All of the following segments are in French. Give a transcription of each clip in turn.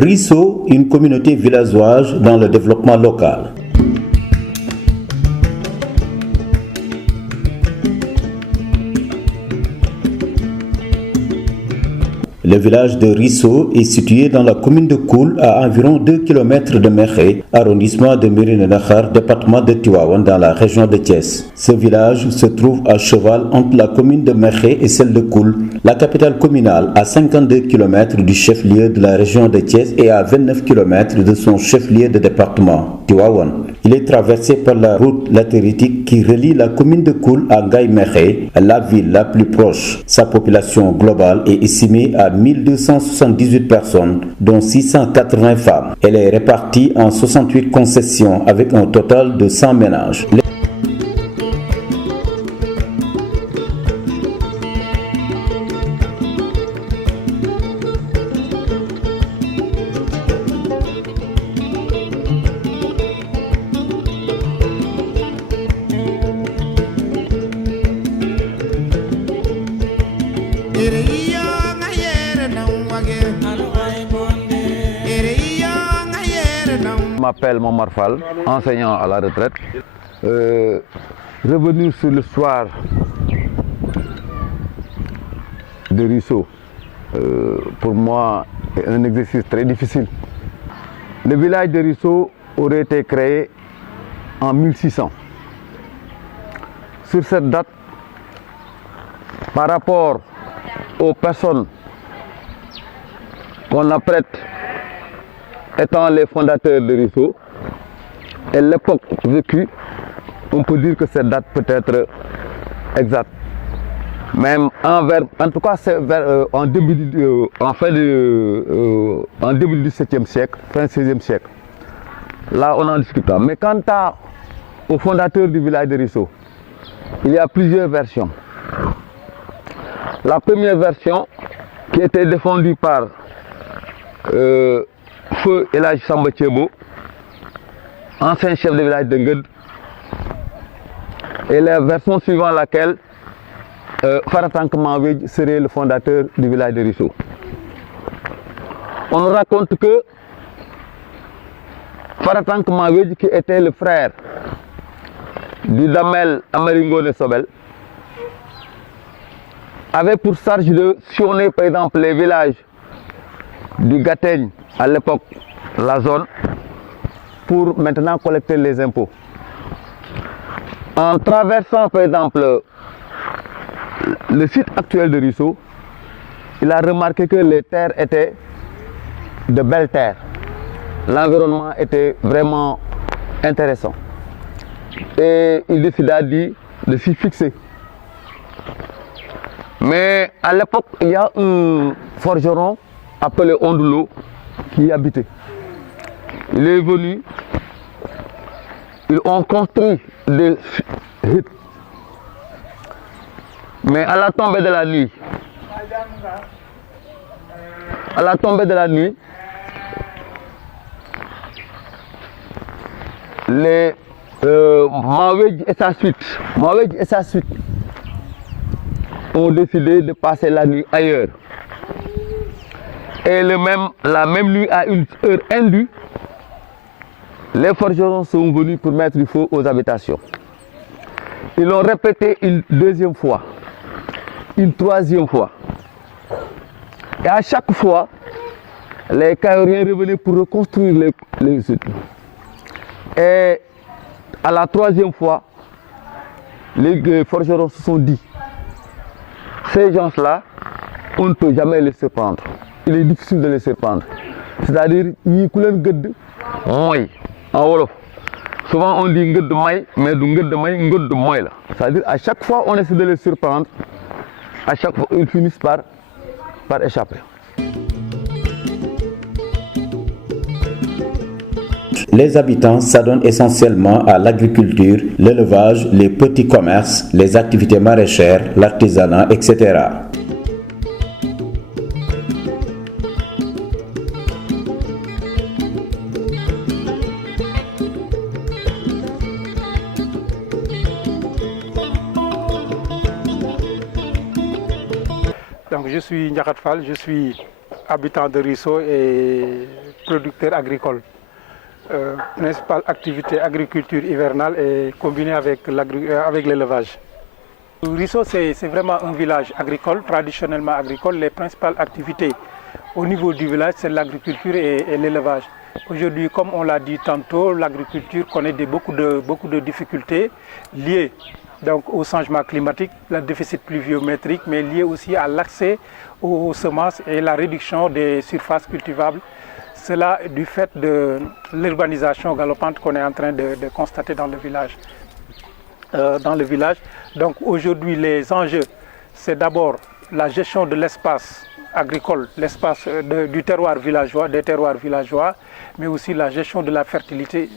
Risso, une communauté villageoise dans le développement local. Le village de Risso est situé dans la commune de Koul, à environ 2 km de Mékhé, arrondissement de Mérina Dakhar, département de Tivaouane, dans la région de Thiès. Ce village se trouve à cheval entre la commune de Mékhé et celle de Koul, la capitale communale, à 52 km du chef-lieu de la région de Thiès et à 29 km de son chef-lieu de département, Tivaouane. Il est traversé par la route latéritique qui relie la commune de Koul à Ngaye-Mékhé, la ville la plus proche. Sa population globale est estimée à 1278 personnes, dont 680 femmes. Elle est répartie en 68 concessions avec un total de 100 ménages. Je m'appelle Momar Fall, enseignant à la retraite. Revenir sur l'histoire de Risso, pour moi, est un exercice très difficile. Le village de Risso aurait été créé en 1600. Sur cette date, par rapport aux personnes qu'on apprête étant les fondateurs de Risso et l'époque vécue, on peut dire que cette date peut être exacte. Même en tout cas, c'est en début du XVIIe siècle, fin XVIe siècle. Là, on en discutera. Mais quant aux fondateurs du village de Risso, il y a plusieurs versions. La première version, qui était défendue par Feu Elhadji Samba Thiébo, ancien chef de village de Nged, et la version suivant laquelle Faratank Mawedj serait le fondateur du village de Risso. On raconte que Faratank Mawedj, qui était le frère du Damel Amari Ngoné Sobel, avait pour charge de sillonner par exemple les villages du Gateigne, à l'époque la zone, pour maintenant collecter les impôts. En traversant par exemple le site actuel de Risso, il a remarqué que les terres étaient de belles terres. L'environnement était vraiment intéressant. Et il décida de s'y fixer. Mais à l'époque, il y a un forgeron appelé Ondulo qui y habitait. Il est venu, ils ont construit des huttes. Mais à la tombée de la nuit, les Mawedj et sa suite ont décidé de passer la nuit ailleurs. Et la même nuit, à une heure indue, les forgerons sont venus pour mettre du feu aux habitations. Ils l'ont répété une deuxième fois, une troisième fois. Et à chaque fois, les Kayoriens revenaient pour reconstruire les sites. Et à la troisième fois, les forgerons se sont dit, ces gens-là, on ne peut jamais les surprendre. Il est difficile de les surprendre. C'est-à-dire, ils kulen gëdd moy en wolof. Souvent on dit gëdd may, mais du gëdd may, gëdd moy la. C'est-à-dire, à chaque fois on essaie de les surprendre, à chaque fois ils finissent par échapper. Les habitants s'adonnent essentiellement à l'agriculture, l'élevage, les petits commerces, les activités maraîchères, l'artisanat, etc. Donc je suis Ndiakat Fall, je suis habitant de Risso et producteur agricole. Principale activité agriculture hivernale et combinée avec l'élevage. Risso, c'est vraiment un village agricole, traditionnellement agricole. Les principales activités au niveau du village, c'est l'agriculture et l'élevage. Aujourd'hui, comme on l'a dit tantôt, l'agriculture connaît beaucoup de difficultés liées donc, au changement climatique, le déficit pluviométrique, mais liées aussi à l'accès aux semences et la réduction des surfaces cultivables. Cela du fait de l'urbanisation galopante qu'on est en train de constater dans le village. Donc aujourd'hui, les enjeux, c'est d'abord la gestion de l'espace agricole, l'espace du terroir villageois, des terroirs villageois, mais aussi la gestion de la fertilité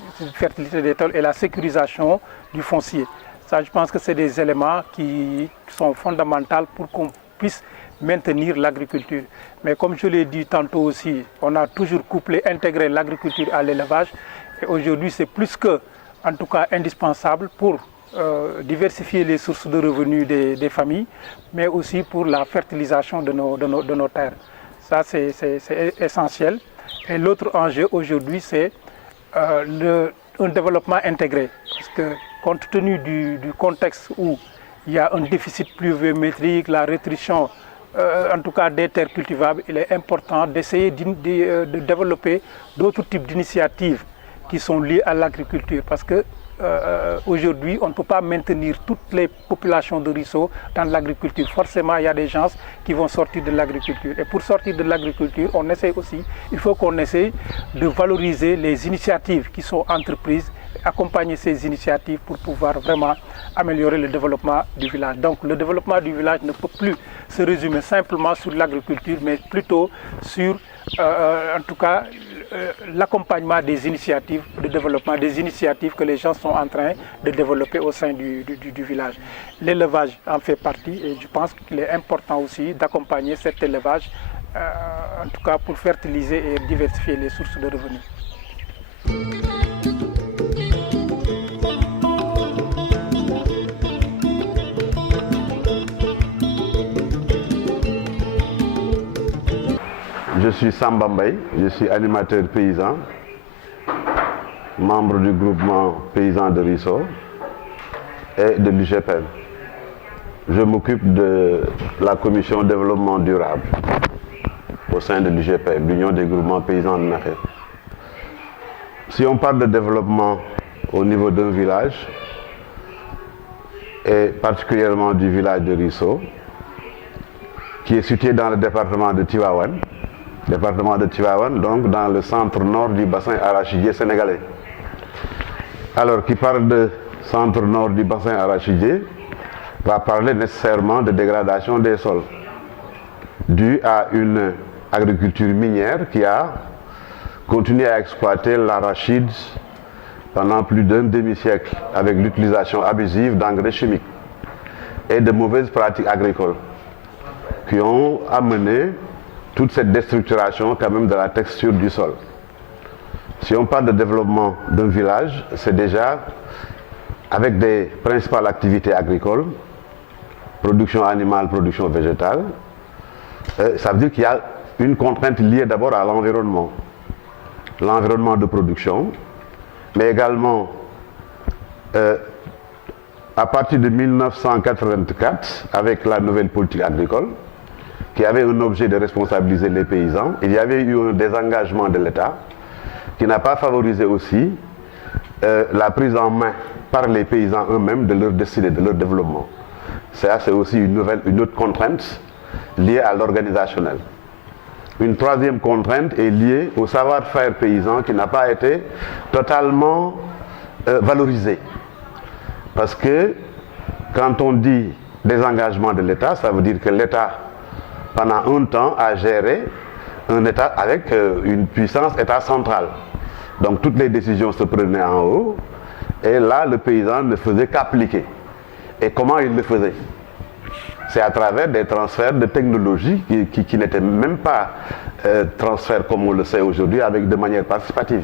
des sols et la sécurisation du foncier. Ça, je pense que c'est des éléments qui sont fondamentaux pour qu'on puisse maintenir l'agriculture. Mais comme je l'ai dit tantôt aussi, on a toujours intégré l'agriculture à l'élevage. Et aujourd'hui, c'est plus que, en tout cas, indispensable pour diversifier les sources de revenus des familles, mais aussi pour la fertilisation de nos terres. Ça, c'est essentiel. Et l'autre enjeu aujourd'hui, c'est un développement intégré. Parce que compte tenu du contexte où il y a un déficit pluviométrique, la rétrition, en tout cas des terres cultivables, il est important d'essayer de développer d'autres types d'initiatives qui sont liées à l'agriculture. Parce que aujourd'hui, on ne peut pas maintenir toutes les populations de Risso dans l'agriculture. Forcément, il y a des gens qui vont sortir de l'agriculture. Et pour sortir de l'agriculture, il faut qu'on essaye de valoriser les initiatives qui sont entreprises, accompagner ces initiatives pour pouvoir vraiment améliorer le développement du village. Donc le développement du village ne peut plus se résumer simplement sur l'agriculture, mais plutôt sur, en tout cas, l'accompagnement des initiatives de développement, des initiatives que les gens sont en train de développer au sein du village. L'élevage en fait partie et je pense qu'il est important aussi d'accompagner cet élevage, en tout cas pour fertiliser et diversifier les sources de revenus. Je suis Samba Mbaye, je suis animateur paysan, membre du groupement paysan de Risso et de l'UGPM. Je m'occupe de la commission développement durable au sein de l'UGPM, l'Union des groupements paysans de Mékhé. Si on parle de développement au niveau d'un village, et particulièrement du village de Risso, qui est situé dans le département de Tivaouane, donc dans le centre nord du bassin arachidier sénégalais. Alors, qui parle de centre nord du bassin arachidier, va parler nécessairement de dégradation des sols, due à une agriculture minière qui a continué à exploiter l'arachide pendant plus d'un demi-siècle, avec l'utilisation abusive d'engrais chimiques et de mauvaises pratiques agricoles, qui ont amené toute cette déstructuration quand même de la texture du sol. Si on parle de développement d'un village, c'est déjà avec des principales activités agricoles, production animale, production végétale. Ça veut dire qu'il y a une contrainte liée d'abord à l'environnement de production, mais également à partir de 1984, avec la nouvelle politique agricole, qui avait un objet de responsabiliser les paysans, il y avait eu un désengagement de l'État qui n'a pas favorisé aussi la prise en main par les paysans eux-mêmes de leur destinée, de leur développement. Ça, c'est aussi une autre contrainte liée à l'organisationnel. Une troisième contrainte est liée au savoir-faire paysan qui n'a pas été totalement valorisé. Parce que quand on dit désengagement de l'État, ça veut dire que l'État, pendant un temps, a géré un État avec une puissance État central. Donc toutes les décisions se prenaient en haut, et là le paysan ne faisait qu'appliquer. Et comment il le faisait? C'est à travers des transferts de technologie qui n'étaient même pas transferts comme on le sait aujourd'hui, de manière participative.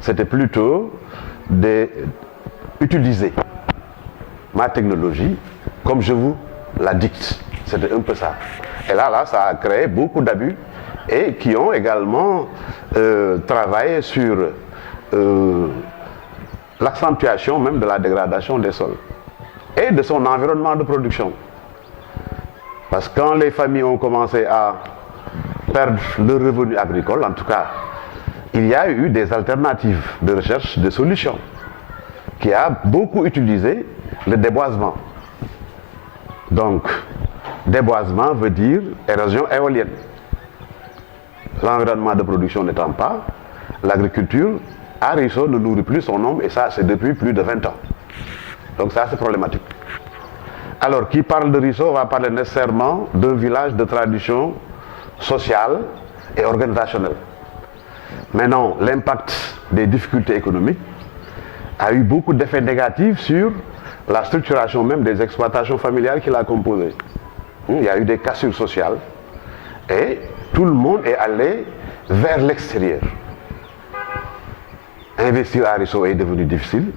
C'était plutôt d'utiliser ma technologie comme je vous la dicte. C'était un peu ça. Et là, ça a créé beaucoup d'abus et qui ont également travaillé sur l'accentuation même de la dégradation des sols et de son environnement de production. Parce que quand les familles ont commencé à perdre leur revenu agricole, en tout cas, il y a eu des alternatives de recherche de solutions qui a beaucoup utilisé le déboisement. Donc, déboisement veut dire érosion éolienne. L'environnement de production n'étant pas, l'agriculture à Risso ne nourrit plus son homme, et ça c'est depuis plus de 20 ans. Donc ça c'est problématique. Alors qui parle de Risso va parler nécessairement d'un village de tradition sociale et organisationnelle. Maintenant, l'impact des difficultés économiques a eu beaucoup d'effets négatifs sur la structuration même des exploitations familiales qui l'a composée. Il y a eu des cassures sociales et tout le monde est allé vers l'extérieur. Investir à Risso est devenu difficile,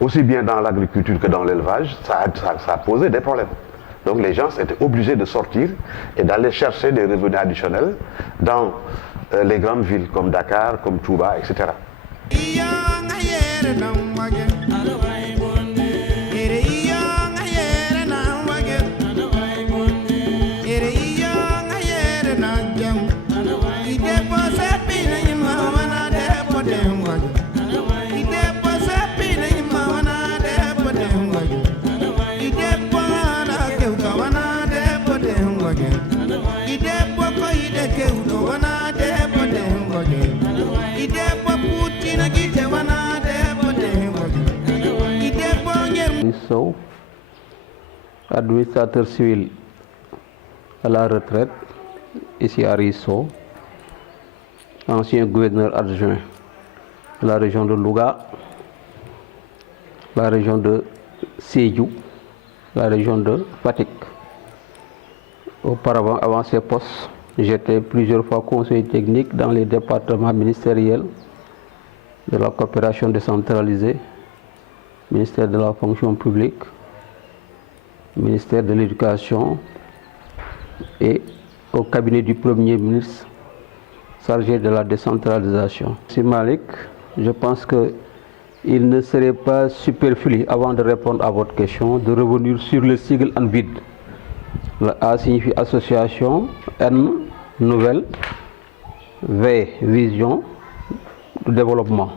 aussi bien dans l'agriculture que dans l'élevage, ça a posé des problèmes. Donc les gens étaient obligés de sortir et d'aller chercher des revenus additionnels dans les grandes villes comme Dakar, comme Touba, etc. Sow, administrateur civil à la retraite ici à Risso, ancien gouverneur adjoint de la région de Louga, la région de Sédhiou, la région de Fatick. Auparavant, avant ces postes, j'étais plusieurs fois conseiller technique dans les départements ministériels de la coopération décentralisée, ministère de la fonction publique, ministère de l'éducation et au cabinet du Premier ministre chargé de la décentralisation. Si Malik, je pense qu'il ne serait pas superflu, avant de répondre à votre question, de revenir sur le sigle ANVID. Le A signifie association, N, nouvelle, V, vision, développement.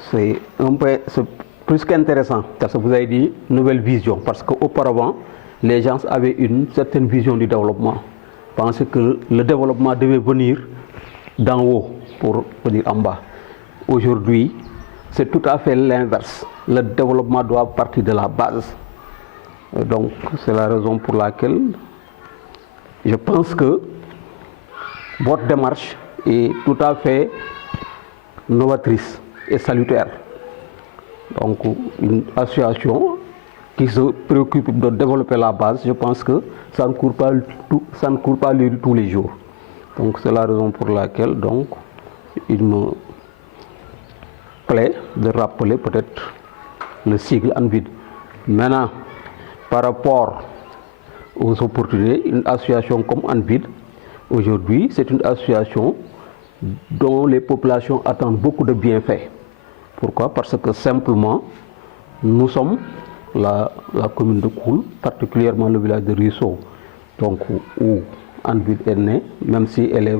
C'est plus qu'intéressant, parce que vous avez dit nouvelle vision, parce qu'auparavant, les gens avaient une certaine vision du développement. Pensaient que le développement devait venir d'en haut, pour dire en bas. Aujourd'hui, c'est tout à fait l'inverse. Le développement doit partir de la base. Donc, c'est la raison pour laquelle je pense que votre démarche est tout à fait novatrice et salutaire. Donc une association qui se préoccupe de développer la base, je pense que ça ne court pas les rues tous les jours. Donc c'est la raison pour laquelle donc il me plaît de rappeler peut-être le sigle ANVID. Maintenant, par rapport aux opportunités, une association comme ANVID, aujourd'hui, c'est une association dont les populations attendent beaucoup de bienfaits. Pourquoi? Parce que simplement, nous sommes la commune de Koul, particulièrement le village de Risso, donc où ANVID est né, même si elle est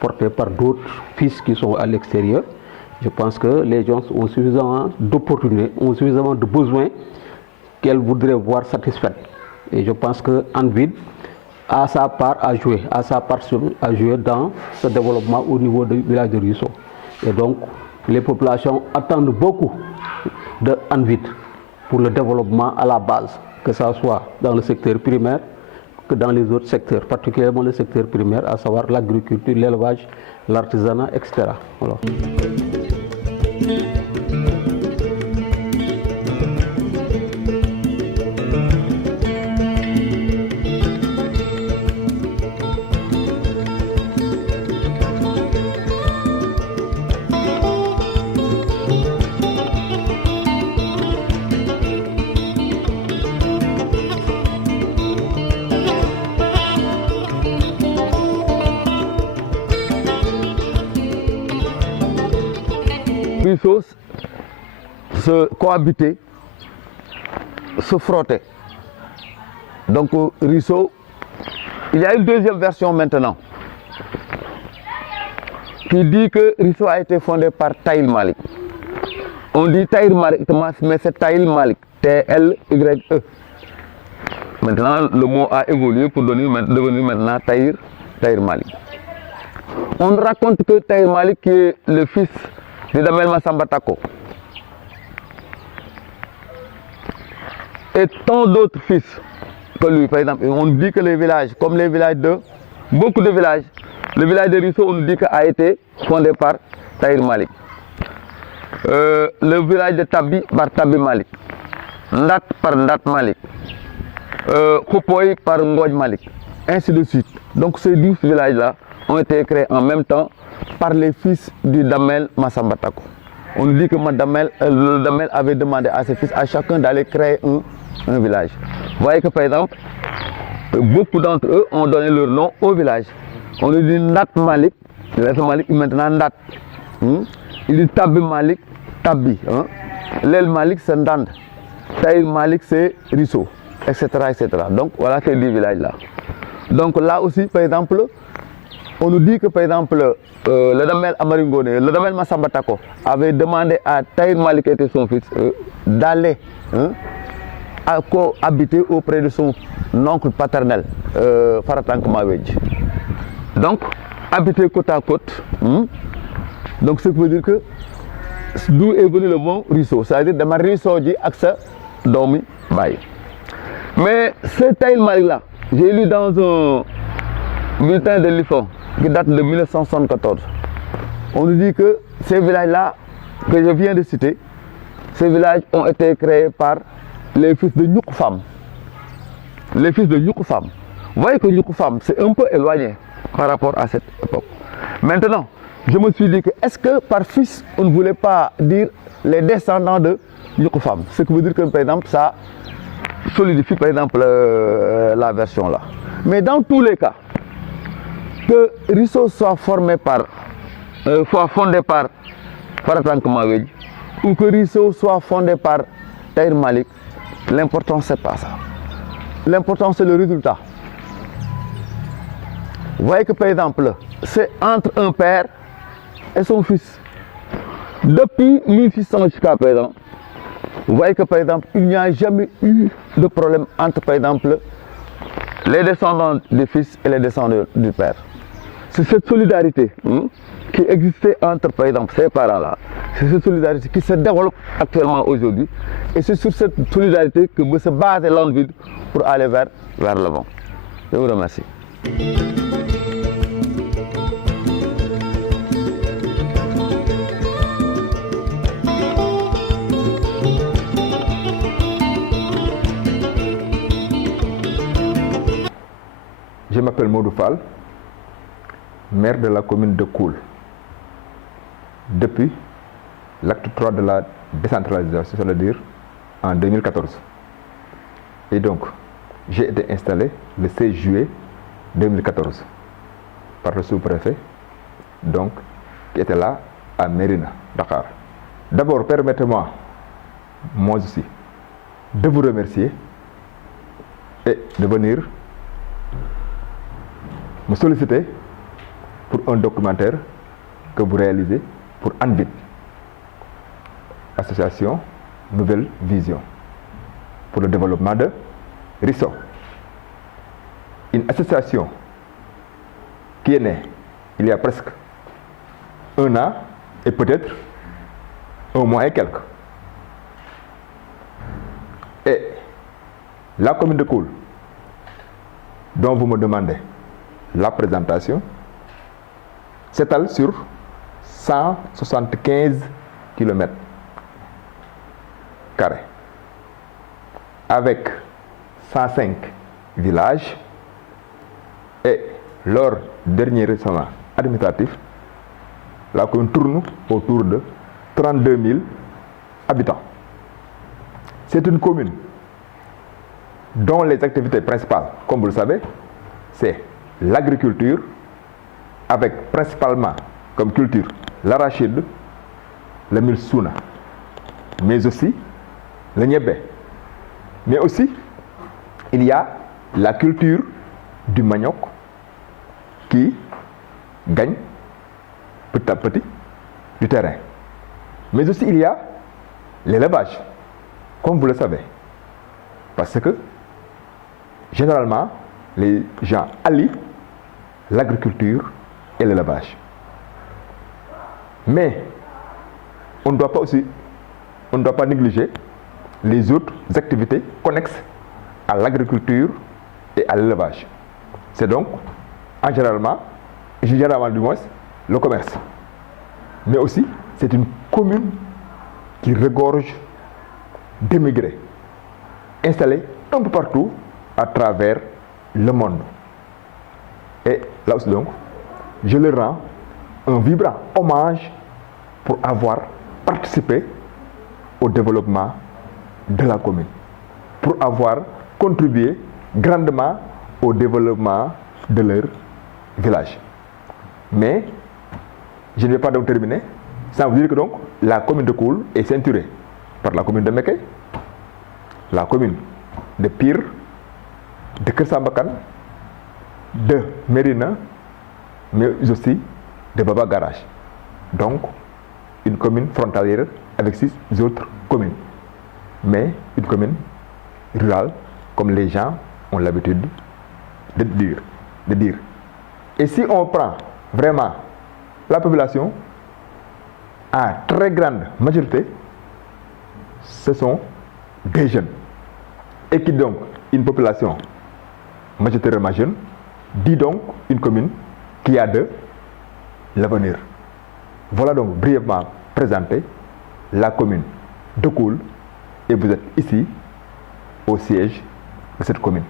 portée par d'autres fils qui sont à l'extérieur. Je pense que les gens ont suffisamment d'opportunités, ont suffisamment de besoins qu'elles voudraient voir satisfaits. Et je pense que ANVID a sa part à jouer, dans ce développement au niveau du village de Risso. Et donc, les populations attendent beaucoup de ANVID pour le développement à la base, que ce soit dans le secteur primaire que dans les autres secteurs, particulièrement le secteur primaire, à savoir l'agriculture, l'élevage, l'artisanat, etc. Voilà. ruisseaux se cohabitaient, se frottaient. Donc ruisseau, il y a une deuxième version maintenant qui dit que ruisseau a été fondé par Tahir Malik. On dit Tahir Malik, mais c'est Tahir Malik, T-L-Y-E. Maintenant, le mot a évolué pour devenir maintenant Tahir Malik. On raconte que Tahir Malik, qui est le fils de Damel Massamba Tako, et tant d'autres fils que lui, par exemple. On dit que les villages, comme les villages de beaucoup de villages, le village de Risso, on nous dit qu'a été fondé par Tahir Malik. Le village de Tabi par Tabi Malik, Ndat par Ndat Malik, Khopoy par Ngoj Malik, ainsi de suite. Donc ces 12 villages-là ont été créés en même temps par les fils du Damel Massamba Tako. On nous dit que le Damel avait demandé à ses fils, à chacun d'aller créer un village. Vous voyez que par exemple, beaucoup d'entre eux ont donné leur nom au village. On nous dit Ndat Malik, Malik maintenant Ndat. Il dit Tabi Malik, Tabi. L'El Malik c'est Ndand. Tahir Malik c'est Risso, etc., etc. Donc voilà ces 10 villages-là. Donc là aussi, par exemple, on nous dit que par exemple, le Damel Amaringone, le Damel Massamba Tako avait demandé à Tahir Malik, qui était son fils, d'aller habiter auprès de son oncle paternel, Faratank Mawedj. Donc, habiter côte à côte. Donc, ce qui veut dire que d'où est venu le mot Risso, c'est-à-dire de ma Risso dit Aksa Domi Baye. Mais ce Tahir Malik-là, j'ai lu dans un bulletin de l'IFON qui date de 1974. On nous dit que ces villages-là, que je viens de citer, ces villages ont été créés par les fils de Nyoukfam. Les fils de Nyoukfam. Vous voyez que Nyoukfam, c'est un peu éloigné par rapport à cette époque. Maintenant, je me suis dit que est-ce que par fils, on ne voulait pas dire les descendants de Nyoukfam? Ce qui veut dire que, par exemple, ça solidifie, par exemple, la version là. Mais dans tous les cas, que Risso soit fondé par Faratank Mawedj ou que Risso soit fondé par Tahir Malik, l'important c'est pas ça. L'important c'est le résultat. Vous voyez que par exemple, c'est entre un père et son fils. Depuis 1600 jusqu'à présent, vous voyez que par exemple, il n'y a jamais eu de problème entre par exemple les descendants du fils et les descendants du père. C'est cette solidarité qui existait entre, par exemple, ces parents-là. C'est cette solidarité qui se développe actuellement aujourd'hui. Et c'est sur cette solidarité que peut se baser l'envie pour aller vers l'avant. Je vous remercie. Je m'appelle Modou Fall, maire de la commune de Koul. Depuis l'acte 3 de la décentralisation, c'est-à-dire en 2014. Et donc, j'ai été installé le 16 juillet 2014 par le sous-préfet, donc, qui était là à Mérina, Dakar. D'abord, permettez-moi, moi aussi, de vous remercier et de venir me solliciter pour un documentaire que vous réalisez pour ANVID, Association Nouvelle Vision, pour le développement de Risso. Une association qui est née il y a presque un an et peut-être un mois et quelques. Et la commune de Koul, dont vous me demandez la présentation, s'étale sur 175 km², avec 105 villages et leur dernier récemment administratif, la commune tourne autour de 32 000 habitants. C'est une commune dont les activités principales, comme vous le savez, c'est l'agriculture, avec principalement comme culture l'arachide, le mil souna, mais aussi le niébé. Mais aussi, il y a la culture du manioc qui gagne petit à petit du terrain. Mais aussi, il y a l'élevage, comme vous le savez. Parce que, généralement, les gens allient l'agriculture et l'élevage. Mais, on ne doit pas négliger les autres activités connexes à l'agriculture et à l'élevage. C'est donc, généralement du moins, le commerce. Mais aussi, c'est une commune qui regorge d'émigrés, installés un peu partout à travers le monde. Et là aussi donc, je leur rends un vibrant hommage pour avoir participé au développement de la commune, pour avoir contribué grandement au développement de leur village. Mais je ne vais pas donc terminer sans vous dire que donc la commune de Koul est ceinturée par la commune de Mékhé, la commune de Pire, de Kersambakan, de Mérina, mais aussi de Baba Garage. Donc, une commune frontalière avec 6 autres communes. Mais une commune rurale, comme les gens ont l'habitude de dire. Et si on prend vraiment la population, à très grande majorité, ce sont des jeunes. Et qui donc, une population majoritairement jeune, dit donc une commune qui a de l'avenir. Voilà donc brièvement présenté la commune de Koul, et vous êtes ici au siège de cette commune.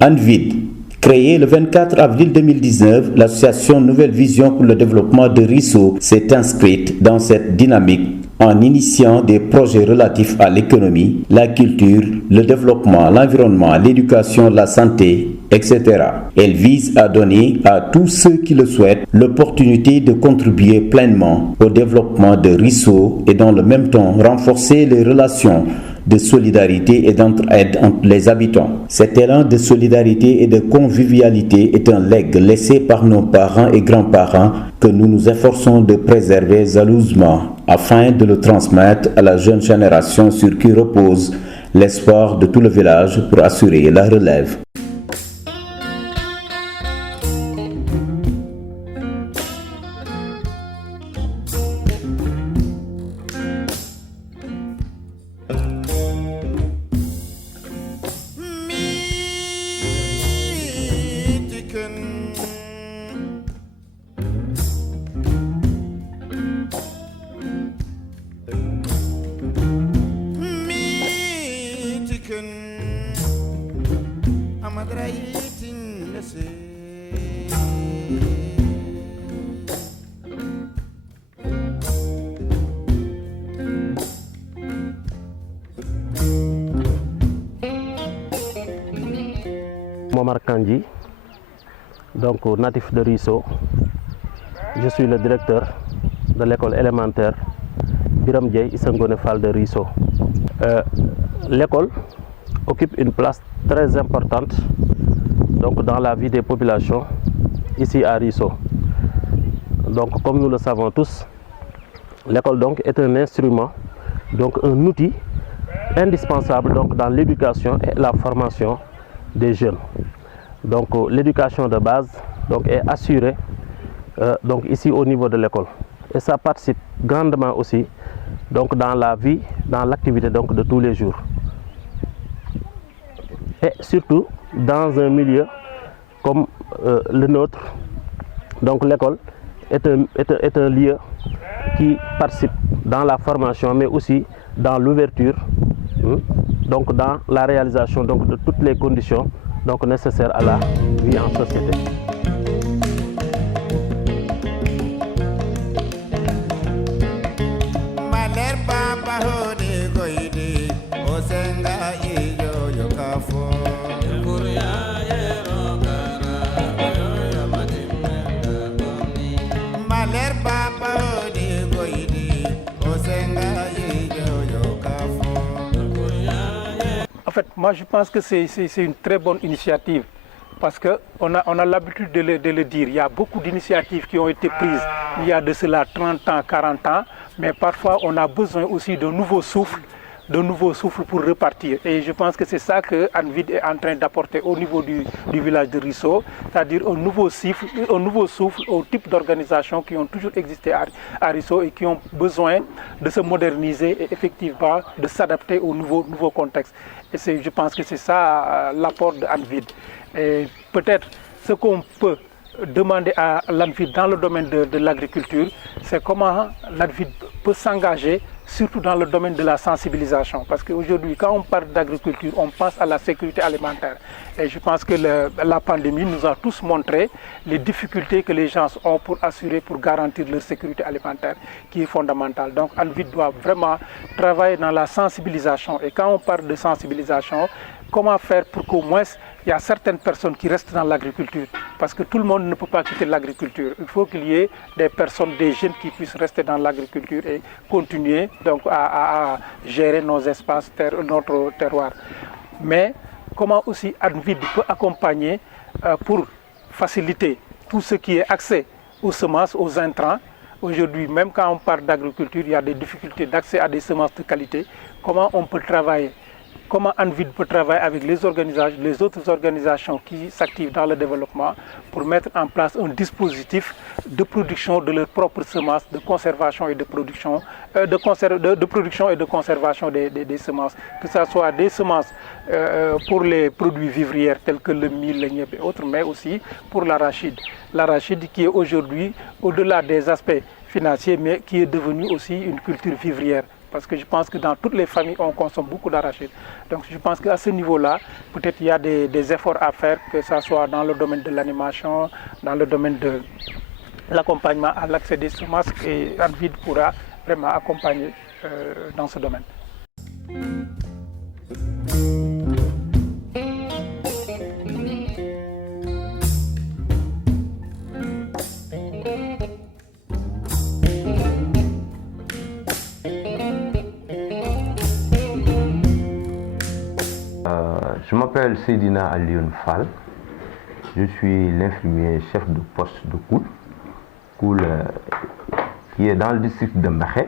Anvid. Créée le 24 avril 2019, l'association Nouvelle Vision pour le développement de Risso s'est inscrite dans cette dynamique en initiant des projets relatifs à l'économie, la culture, le développement, l'environnement, l'éducation, la santé, etc. Elle vise à donner à tous ceux qui le souhaitent l'opportunité de contribuer pleinement au développement de Risso et dans le même temps renforcer les relations de solidarité et d'entraide entre les habitants. Cet élan de solidarité et de convivialité est un legs laissé par nos parents et grands-parents que nous nous efforçons de préserver jalousement afin de le transmettre à la jeune génération sur qui repose l'espoir de tout le village pour assurer la relève. Momar Kandji, donc natif de Risso. Je suis le directeur de l'école élémentaire Biram Dieye Issa Ngoné Fall de Risso. L'école occupe une place très importante donc, dans la vie des populations ici à Risso. Donc, comme nous le savons tous, l'école donc est un instrument, donc un outil indispensable donc, dans l'éducation et la formation des jeunes. Donc l'éducation de base donc, est assurée donc, ici au niveau de l'école. Et ça participe grandement aussi donc, dans la vie, dans l'activité donc, de tous les jours. Et surtout dans un milieu comme le nôtre. Donc l'école est un lieu qui participe dans la formation mais aussi dans l'ouverture donc dans la réalisation donc de toutes les conditions donc nécessaires à la vie en société. En fait, moi je pense que c'est une très bonne initiative parce qu'on a l'habitude de le dire. Il y a beaucoup d'initiatives qui ont été prises il y a de cela 30 ans, 40 ans, mais parfois on a besoin aussi de nouveaux souffles pour repartir. Et je pense que c'est ça que Anvid est en train d'apporter au niveau du village de Risso, c'est-à-dire un nouveau souffle au type d'organisations qui ont toujours existé à Risso et qui ont besoin de se moderniser et effectivement de s'adapter au nouveau contexte. Et je pense que c'est ça l'apport de Anvid. Et peut-être ce qu'on peut demander à l'Anvid dans le domaine de l'agriculture, c'est comment l'Anvid peut s'engager surtout dans le domaine de la sensibilisation. Parce qu'aujourd'hui, quand on parle d'agriculture, on pense à la sécurité alimentaire. Et je pense que la pandémie nous a tous montré les difficultés que les gens ont pour garantir leur sécurité alimentaire, qui est fondamentale. Donc, Anvid doit vraiment travailler dans la sensibilisation. Et quand on parle de sensibilisation, comment faire pour qu'au moins il y a certaines personnes qui restent dans l'agriculture, parce que tout le monde ne peut pas quitter l'agriculture. Il faut qu'il y ait des personnes, des jeunes qui puissent rester dans l'agriculture et continuer donc à gérer nos espaces, notre terroir. Mais comment aussi Anvid peut accompagner pour faciliter tout ce qui est accès aux semences, aux intrants. Aujourd'hui, même quand on parle d'agriculture, il y a des difficultés d'accès à des semences de qualité. Comment on peut travailler? Comment Anvid peut travailler avec les autres organisations qui s'activent dans le développement pour mettre en place un dispositif de production de leurs propres semences, de conservation et de production, de production et de conservation des semences, que ce soit des semences pour les produits vivrières tels que le mil, le niébé et autres, mais aussi pour l'arachide. L'arachide qui est aujourd'hui, au-delà des aspects financiers, mais qui est devenu aussi une culture vivrière. Parce que je pense que dans toutes les familles, on consomme beaucoup d'arachide. Donc je pense qu'à ce niveau-là, peut-être il y a des efforts à faire, que ce soit dans le domaine de l'animation, dans le domaine de l'accompagnement à l'accès des semences, et Anvid pourra vraiment accompagner dans ce domaine. Je m'appelle Seydina Alioune Fall. Je suis l'infirmier chef de poste de Koul, qui est dans le district de Mekhe,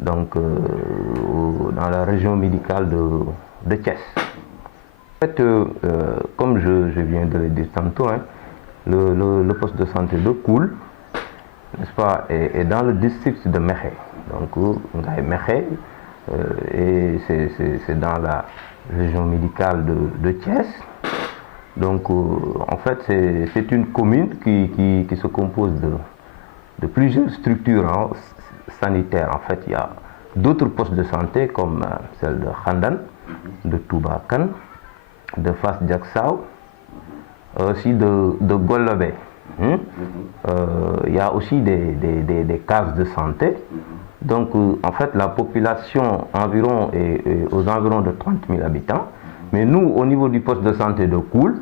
donc dans la région médicale de Thiès. En fait, comme je viens de le dire tantôt, hein, le poste de santé de Koul, n'est-ce pas, est dans le district de Mekhe. Donc, Mekhe, et c'est dans la région médicale de Thiès. Donc en fait c'est une commune qui se compose de plusieurs structures sanitaires. En fait il y a d'autres postes de santé comme celle de Khandan, de Toubakan, de Fass Diacksao, aussi de Golobé. Il y a aussi des cases de santé. Donc en fait la population environ est aux environs de 30 000 habitants. Mais nous, au niveau du poste de santé de Koul,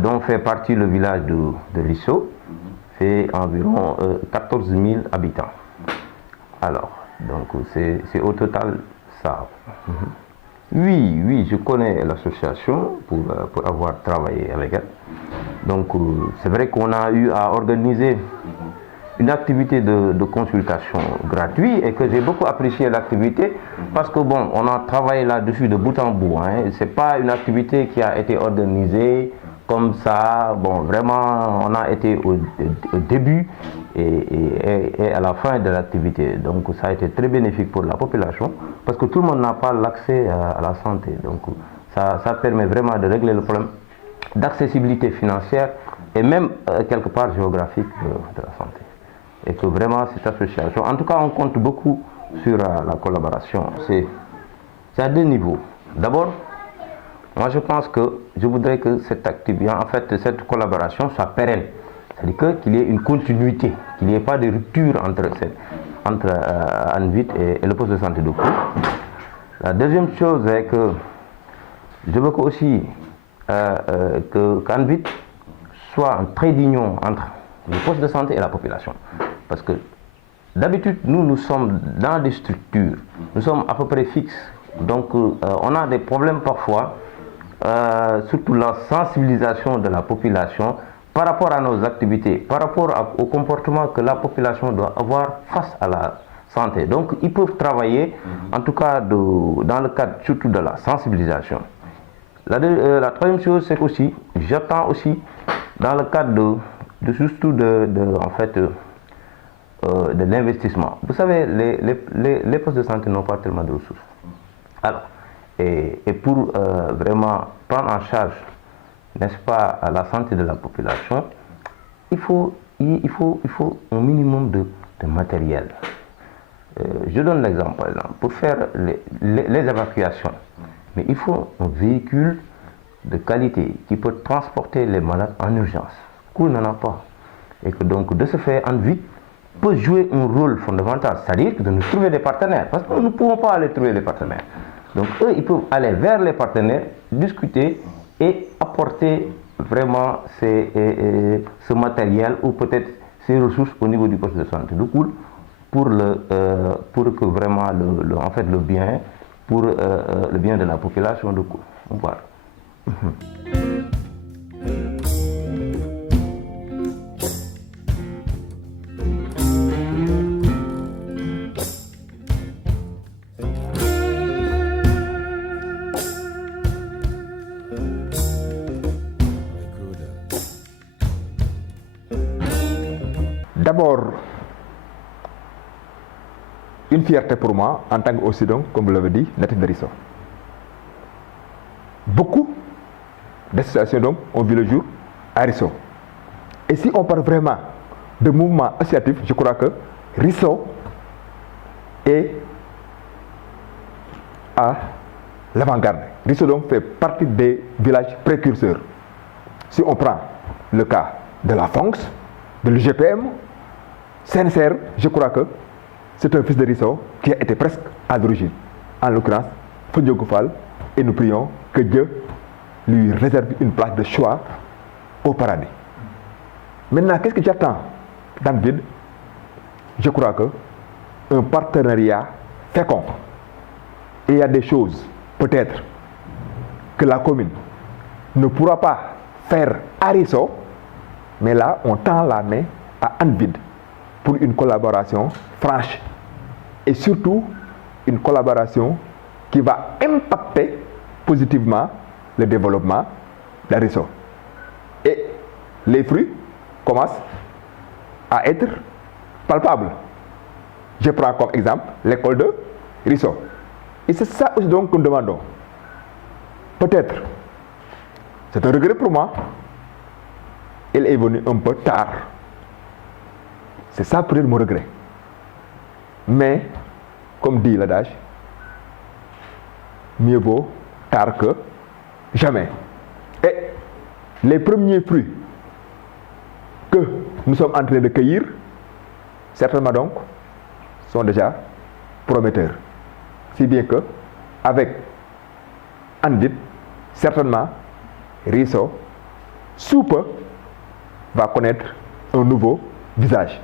dont fait partie le village de Risso, c'est environ 14 000 habitants. Alors, donc c'est au total ça. Oui, je connais l'association pour avoir travaillé avec elle. Donc c'est vrai qu'on a eu à organiser une activité de consultation gratuite et que j'ai beaucoup apprécié l'activité parce que bon, on a travaillé là-dessus de bout en bout. Hein. C'est pas une activité qui a été organisée comme ça. Bon, vraiment, on a été au début et à la fin de l'activité. Donc ça a été très bénéfique pour la population parce que tout le monde n'a pas l'accès à la santé. Donc ça permet vraiment de régler le problème d'accessibilité financière et même quelque part géographique de la santé. Et que vraiment cette association, en tout cas on compte beaucoup sur la collaboration. C'est à deux niveaux. D'abord, moi je pense que je voudrais que cette activité, en fait, cette collaboration soit pérenne. C'est-à-dire qu'il y ait une continuité, qu'il n'y ait pas de rupture entre ANVIT et le poste de santé de Koul. La deuxième chose est que je veux aussi qu'ANVIT soit un trait d'union entre le poste de santé et la population. Parce que d'habitude, nous sommes dans des structures, nous sommes à peu près fixes. Donc on a des problèmes parfois, surtout la sensibilisation de la population par rapport à nos activités, par rapport au comportement que la population doit avoir face à la santé. Donc ils peuvent travailler, en tout cas dans le cadre surtout de la sensibilisation. La troisième chose, c'est qu'aussi, j'attends aussi dans le cadre surtout de l'investissement. Vous savez, les postes de santé n'ont pas tellement de ressources. Alors, et pour vraiment prendre en charge, n'est-ce pas, la santé de la population, il faut un minimum de matériel. Je donne l'exemple, par exemple, pour faire les évacuations, mais il faut un véhicule de qualité qui peut transporter les malades en urgence. Koul n'en a pas. Et que donc, de ce fait, ANVIT peut jouer un rôle fondamental, c'est-à-dire de nous trouver des partenaires, parce que nous ne pouvons pas aller trouver des partenaires. Donc eux, ils peuvent aller vers les partenaires, discuter et apporter vraiment ce matériel ou peut-être ces ressources au niveau du poste de santé de Koul pour que vraiment le bien, pour le bien de la population de Koul. Voilà. D'abord, une fierté pour moi, en tant qu'aussi donc, comme vous l'avez dit, natif de Risso. Beaucoup d'associations donc ont vu le jour à Risso. Et si on parle vraiment de mouvement associatif, je crois que Risso est à l'avant-garde. Risso donc fait partie des villages précurseurs. Si on prend le cas de la FONX, de l'UGPM, CNCR, je crois que c'est un fils de Risso qui a été presque à l'origine. En l'occurrence, Fodiogo Fall, et nous prions que Dieu lui réserve une place de choix au paradis. Maintenant, qu'est-ce que j'attends d'ANVIT? Je crois que un partenariat fécond. Et il y a des choses, peut-être, que la commune ne pourra pas faire à Risso, mais là, on tend la main à ANVIT pour une collaboration franche et surtout une collaboration qui va impacter positivement le développement de Risso. Et les fruits commencent à être palpables. Je prends comme exemple l'école de Risso. Et c'est ça aussi donc que nous demandons. Peut-être, c'est un regret pour moi, elle est venue un peu tard. C'est ça peut-être mon regret. Mais, comme dit l'adage, mieux vaut tard que jamais. Et les premiers fruits que nous sommes en train de cueillir, certainement donc, sont déjà prometteurs. Si bien que, avec ANVIT, certainement, Risso, sous peu, va connaître un nouveau visage.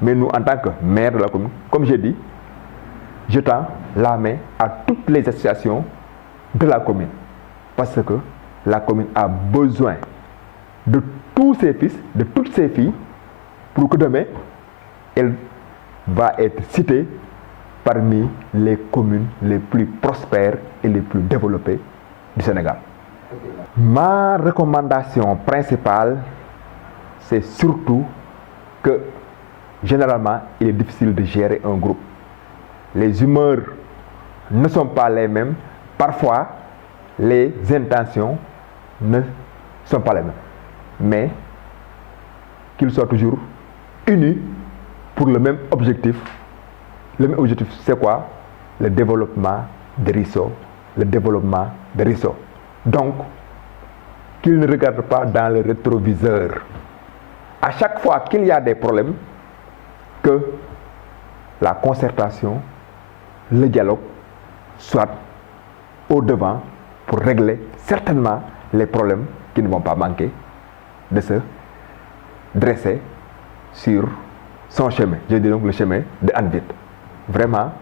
Mais nous, en tant que maire de la commune, comme j'ai dit, je tends la main à toutes les associations de la commune. Parce que la commune a besoin de tous ses fils, de toutes ses filles, pour que demain, elle va être citée parmi les communes les plus prospères et les plus développées du Sénégal. Ma recommandation principale, c'est surtout que généralement, il est difficile de gérer un groupe. Les humeurs ne sont pas les mêmes. Parfois, les intentions ne sont pas les mêmes. Mais qu'ils soient toujours unis pour le même objectif. Le même objectif, c'est quoi? Le développement de Risso le développement de Risso. Donc, qu'ils ne regardent pas dans le rétroviseur. À chaque fois qu'il y a des problèmes, que la concertation, le dialogue soient au devant pour régler certainement les problèmes qui ne vont pas manquer de se dresser sur son chemin. Je dis donc le chemin de Anvit. Vraiment,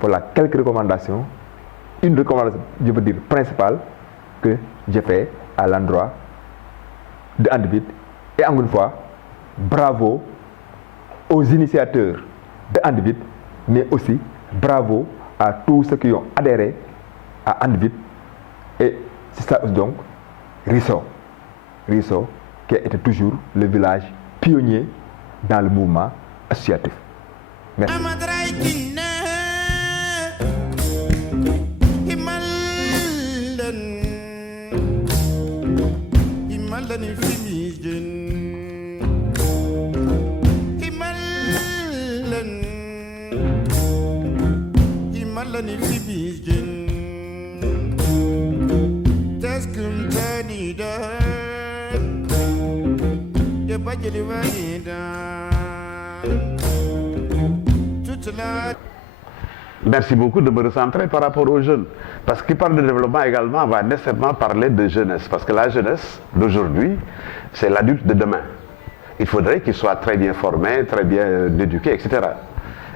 voilà quelques recommandations. Une recommandation, je veux dire, principale que j'ai fait à l'endroit de Anvit. Et encore une fois, bravo aux initiateurs de Anvit, mais aussi bravo à tous ceux qui ont adhéré à Anvit. Et c'est ça donc, Risso. Risso, qui a été toujours le village pionnier dans le mouvement associatif. Merci. Merci beaucoup de me recentrer par rapport aux jeunes. Parce qu'il parle de développement également, on va nécessairement parler de jeunesse. Parce que la jeunesse d'aujourd'hui, c'est l'adulte de demain. Il faudrait qu'il soit très bien formé, très bien éduqué, etc.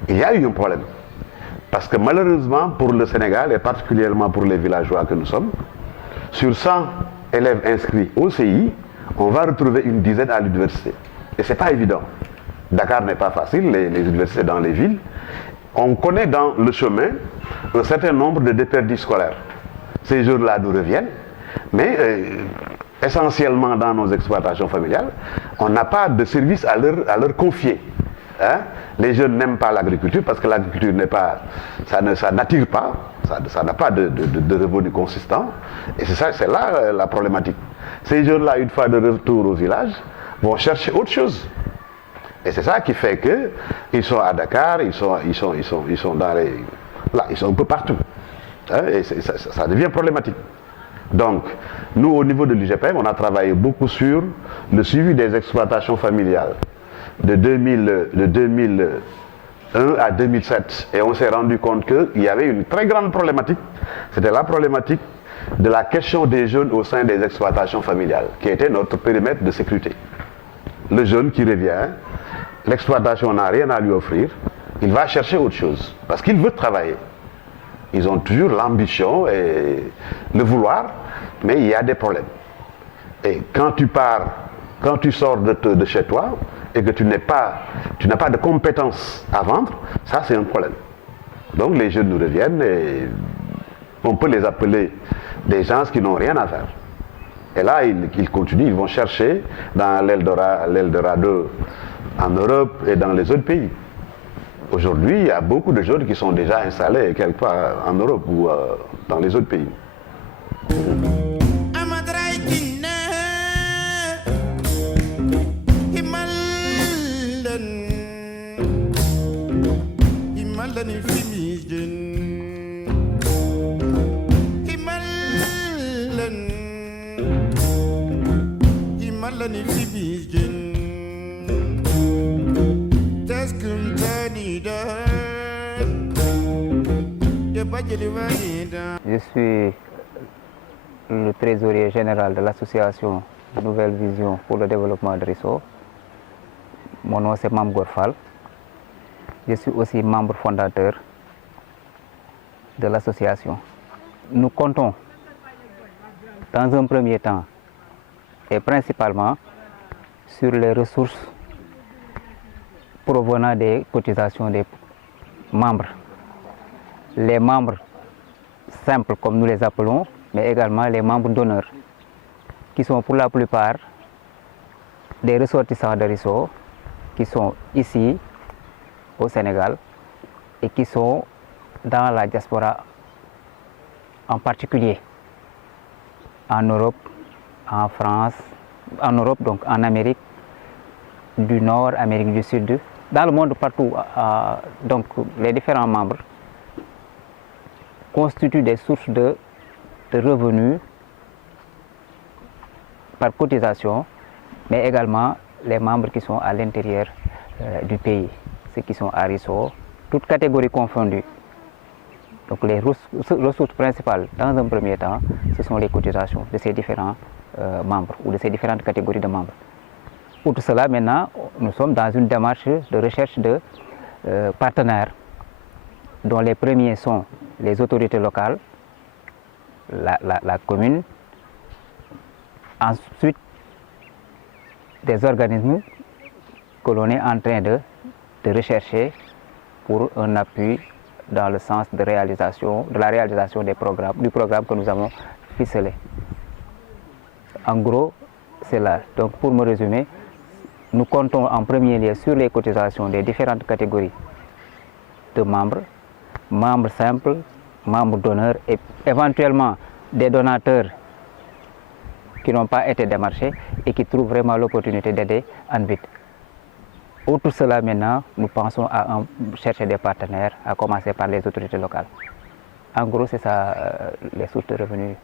Il y a eu un problème. Parce que malheureusement, pour le Sénégal, et particulièrement pour les villageois que nous sommes, sur 100 élèves inscrits au CI, on va retrouver une dizaine à l'université. Et ce n'est pas évident. Dakar n'est pas facile, les universités dans les villes. On connaît dans le chemin un certain nombre de déperdus scolaires. Ces jeunes-là nous reviennent, mais essentiellement dans nos exploitations familiales, on n'a pas de service à leur confier. Hein? Les jeunes n'aiment pas l'agriculture parce que l'agriculture n'est pas, ça n'attire pas, ça n'a pas de revenus consistants. Et c'est là la problématique. Ces jeunes-là, une fois de retour au village, vont chercher autre chose. Et c'est ça qui fait qu'ils sont à Dakar, ils sont dans les, là, ils sont un peu partout. Hein? Et ça devient problématique. Donc, nous, au niveau de l'UGPM, on a travaillé beaucoup sur le suivi des exploitations familiales de 2001 à 2007. Et on s'est rendu compte qu'il y avait une très grande problématique. C'était la problématique de la question des jeunes au sein des exploitations familiales, qui était notre périmètre de sécurité. Le jeune qui revient, l'exploitation n'a rien à lui offrir, il va chercher autre chose, parce qu'il veut travailler. Ils ont toujours l'ambition et le vouloir, mais il y a des problèmes. Et quand tu sors de chez toi, et que tu n'as pas de compétences à vendre, ça c'est un problème. Donc les jeunes nous reviennent et on peut les appeler des gens qui n'ont rien à faire. Et là, ils continuent, ils vont chercher dans l'Eldorado en Europe et dans les autres pays. Aujourd'hui, il y a beaucoup de jeunes qui sont déjà installés quelque part en Europe ou dans les autres pays. Je suis le trésorier général de l'association Nouvelle Vision pour le développement de Risso. Mon nom c'est Mam Gorfal. Je suis aussi membre fondateur de l'association. Nous comptons dans un premier temps et principalement sur les ressources provenant des cotisations des membres. Les membres simples comme nous les appelons, mais également les membres d'honneur, qui sont pour la plupart des ressortissants de Risso, qui sont ici au Sénégal et qui sont dans la diaspora en particulier, en Europe, en France, en Europe, donc en Amérique du Nord, Amérique du Sud, dans le monde partout. Donc les différents membres constituent des sources de de revenus par cotisation, mais également les membres qui sont à l'intérieur du pays, ceux qui sont à Risso, toutes catégories confondues. Donc les ressources principales, dans un premier temps, ce sont les cotisations de ces différents membres ou de ces différentes catégories de membres. Outre cela, maintenant, nous sommes dans une démarche de recherche de partenaires, dont les premiers sont les autorités locales, la commune, ensuite des organismes que l'on est en train de rechercher pour un appui dans le sens de la réalisation du programme que nous avons ficelé. En gros, c'est là. Donc pour me résumer, nous comptons en premier lieu sur les cotisations des différentes catégories de membres, membres simples, membres d'honneur et éventuellement des donateurs qui n'ont pas été démarchés et qui trouvent vraiment l'opportunité d'aider ANVID. Outre cela, maintenant, nous pensons à chercher des partenaires, à commencer par les autorités locales. En gros, c'est ça les sources de revenus.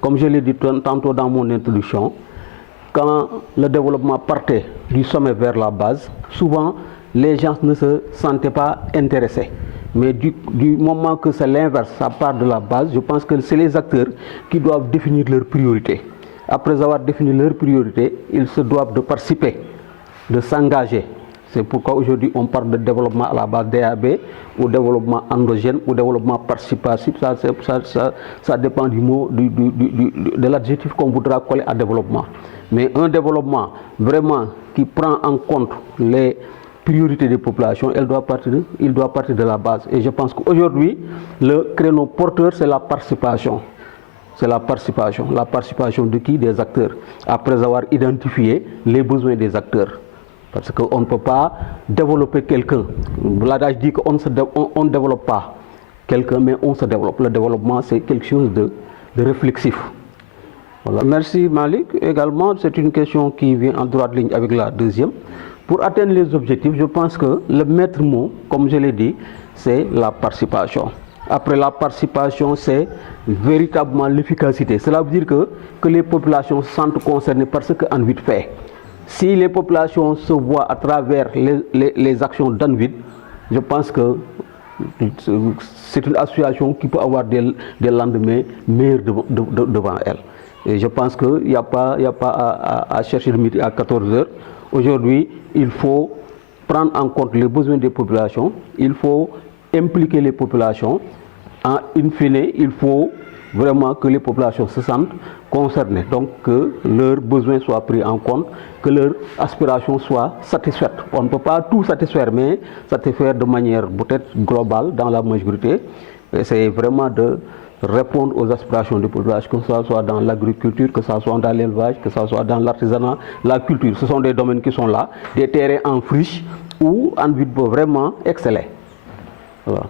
Comme je l'ai dit tantôt dans mon introduction, quand le développement partait du sommet vers la base, souvent les gens ne se sentaient pas intéressés. Mais du moment que c'est l'inverse, ça part de la base, je pense que c'est les acteurs qui doivent définir leurs priorités. Après avoir défini leurs priorités, ils se doivent de participer, de s'engager. C'est pourquoi aujourd'hui on parle de développement à la base DAB, ou développement endogène, ou développement participatif. Ça dépend du mot, de l'adjectif qu'on voudra coller à développement. Mais un développement vraiment qui prend en compte les priorités des populations, il doit partir de la base. Et je pense qu'aujourd'hui, le créneau porteur, c'est la participation. C'est la participation. La participation de qui? Des acteurs. Après avoir identifié les besoins des acteurs. Parce qu'on ne peut pas développer quelqu'un. L'adage dit qu'on ne développe pas quelqu'un, mais on se développe. Le développement, c'est quelque chose de réflexif. Voilà. Merci Malik. Également, c'est une question qui vient en droite ligne avec la deuxième. Pour atteindre les objectifs, je pense que le maître mot, comme je l'ai dit, c'est la participation. Après la participation, c'est véritablement l'efficacité. Cela veut dire que les populations se sentent concernées par ce que ANVID fait. Si les populations se voient à travers les actions d'ANVID, je pense que c'est une association qui peut avoir des lendemains meilleurs devant elle. Et je pense qu'il n'y a pas à chercher le midi à 14 heures. Aujourd'hui, il faut prendre en compte les besoins des populations, il faut impliquer les populations. In fine, il faut vraiment que les populations se sentent concernées, donc que leurs besoins soient pris en compte, que leurs aspirations soient satisfaites. On ne peut pas tout satisfaire, mais satisfaire de manière peut-être globale dans la majorité. C'est vraiment de répondre aux aspirations des populations, que ce soit dans l'agriculture, que ce soit dans l'élevage, que ce soit dans l'artisanat, la culture. Ce sont des domaines qui sont là, des terrains en friche où ANVID peut vraiment exceller. Voilà.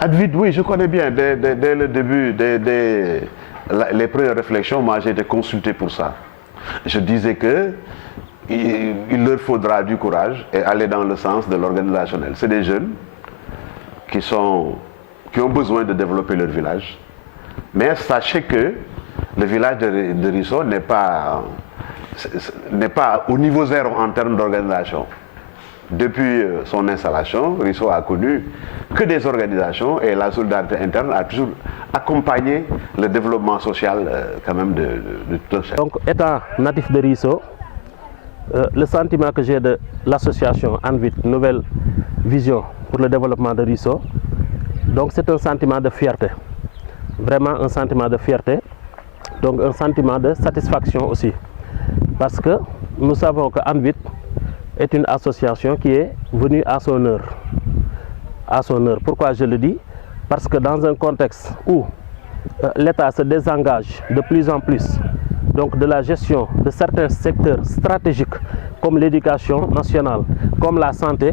ANVID, oui, je connais bien. Dès le début, les premières réflexions, moi j'ai été consulté pour ça. Je disais qu'il leur faudra du courage et aller dans le sens de l'organisationnel. C'est des jeunes qui ont besoin de développer leur village. Mais sachez que le village de Risso n'est pas n'est pas au niveau zéro en termes d'organisation. Depuis son installation, Risso a connu que des organisations et la solidarité interne a toujours accompagné le développement social quand même de tout ça. Donc, étant natif de Risso, le sentiment que j'ai de l'association ANVIT, Nouvelle Vision pour le développement de Risso, donc c'est un sentiment de fierté, vraiment un sentiment de fierté, donc un sentiment de satisfaction aussi, parce que nous savons que ANVIT est une association qui est venue à son heure. À son heure. Pourquoi je le dis? Parce que dans un contexte où l'État se désengage de plus en plus donc de la gestion de certains secteurs stratégiques comme l'éducation nationale, comme la santé,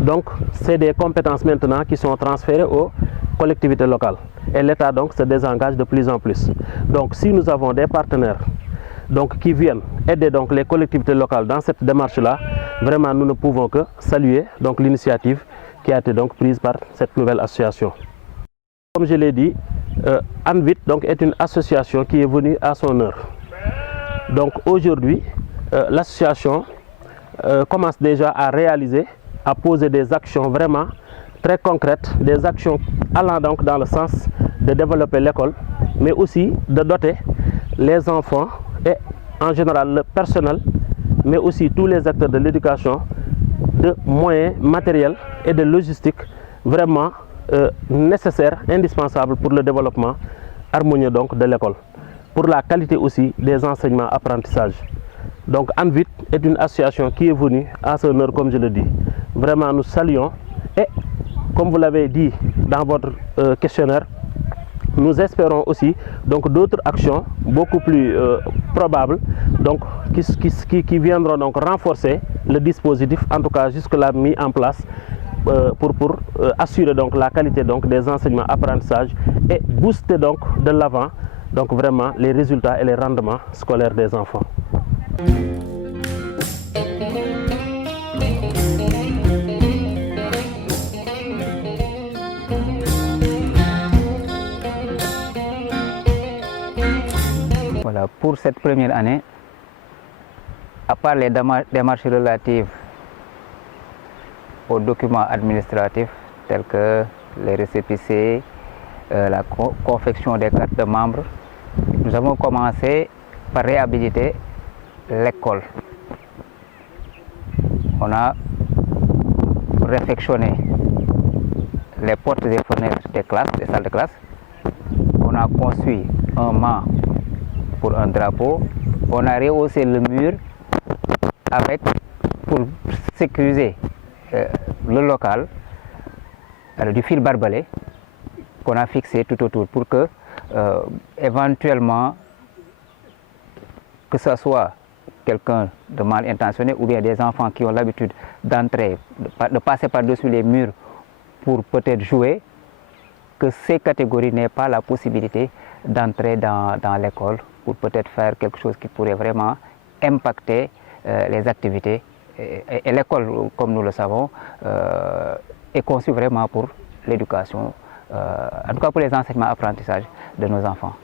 donc c'est des compétences maintenant qui sont transférées aux collectivités locales. Et l'État donc se désengage de plus en plus. Donc si nous avons des partenaires donc, qui viennent aider donc, les collectivités locales dans cette démarche-là, vraiment nous ne pouvons que saluer donc, l'initiative qui a été donc, prise par cette nouvelle association. Comme je l'ai dit, ANVIT donc, est une association qui est venue à son heure. Donc aujourd'hui, l'association commence déjà à réaliser, à poser des actions vraiment très concrètes, des actions allant donc dans le sens de développer l'école, mais aussi de doter les enfants et en général le personnel, mais aussi tous les acteurs de l'éducation, de moyens matériels et de logistique vraiment nécessaires, indispensables pour le développement harmonieux donc de l'école, pour la qualité aussi des enseignements apprentissages. Donc ANVIT est une association qui est venue à son heure, comme je le dis. Vraiment nous saluons et comme vous l'avez dit dans votre questionnaire, nous espérons aussi donc d'autres actions beaucoup plus probables donc, qui viendront donc renforcer le dispositif, en tout cas jusque-là mis en place pour assurer donc la qualité donc des enseignements apprentissages et booster donc de l'avant donc vraiment les résultats et les rendements scolaires des enfants. Voilà, pour cette première année, à part les démarches relatives aux documents administratifs tels que les récépissés, la confection des cartes de membres, nous avons commencé par réhabiliter l'école. On a réfectionné les portes et fenêtres des classes, des salles de classe. On a construit un mât pour un drapeau. On a rehaussé le mur pour sécuriser le local du fil barbelé qu'on a fixé tout autour pour que éventuellement que ce soit quelqu'un de mal intentionné ou bien des enfants qui ont l'habitude d'entrer, de passer par-dessus les murs pour peut-être jouer, que ces catégories n'aient pas la possibilité d'entrer dans l'école pour peut-être faire quelque chose qui pourrait vraiment impacter les activités. Et l'école, comme nous le savons, est conçue vraiment pour l'éducation, en tout cas pour les enseignements apprentissages de nos enfants.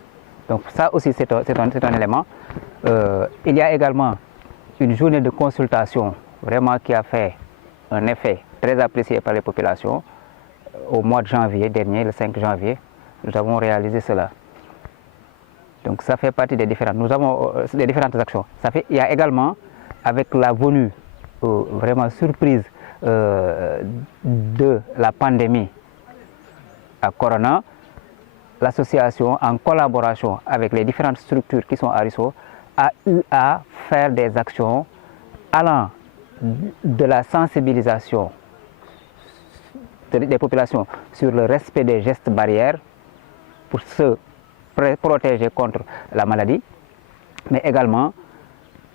Donc ça aussi c'est un élément. Il y a également une journée de consultation vraiment qui a fait un effet très apprécié par les populations. Au mois de janvier dernier, le 5 janvier, nous avons réalisé cela. Donc ça fait partie des différentes actions. Il y a également, avec la venue vraiment surprise de la pandémie à Corona, l'association, en collaboration avec les différentes structures qui sont à Risso, a eu à faire des actions allant de la sensibilisation des populations sur le respect des gestes barrières pour se protéger contre la maladie, mais également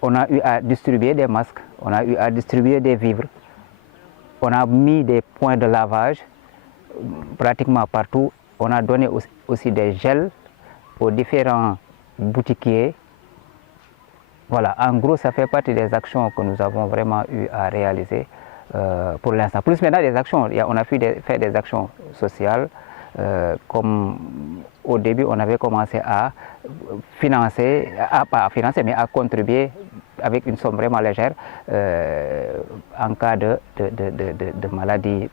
on a eu à distribuer des masques, on a eu à distribuer des vivres, on a mis des points de lavage pratiquement partout, on a donné aussi des gels aux différents boutiquiers. Voilà, en gros ça fait partie des actions que nous avons vraiment eu à réaliser pour l'instant. Plus maintenant des actions, on a fait des actions sociales, comme au début on avait commencé à financer, pas à financer, mais à contribuer avec une somme vraiment légère en cas de maladie.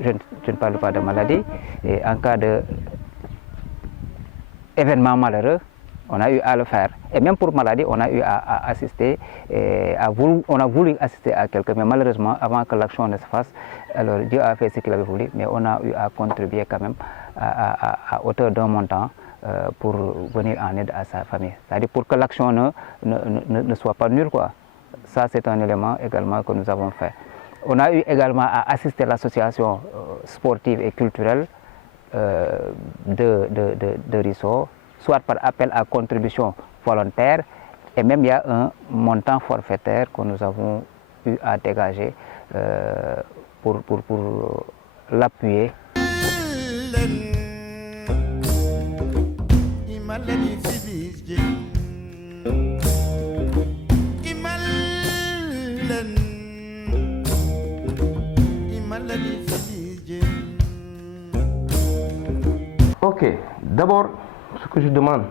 Je ne parle pas de maladie, et en cas d'événement malheureux, on a eu à le faire. Et même pour maladie, on a eu à assister, on a voulu assister à quelqu'un, mais malheureusement, avant que l'action ne se fasse, alors Dieu a fait ce qu'il avait voulu, mais on a eu à contribuer quand même à hauteur d'un montant pour venir en aide à sa famille. C'est-à-dire pour que l'action ne soit pas nulle, quoi. Ça, c'est un élément également que nous avons fait. On a eu également à assister l'association sportive et culturelle de Risso, soit par appel à contribution volontaire, et même il y a un montant forfaitaire que nous avons eu à dégager pour l'appuyer. Ok, d'abord, ce que je demande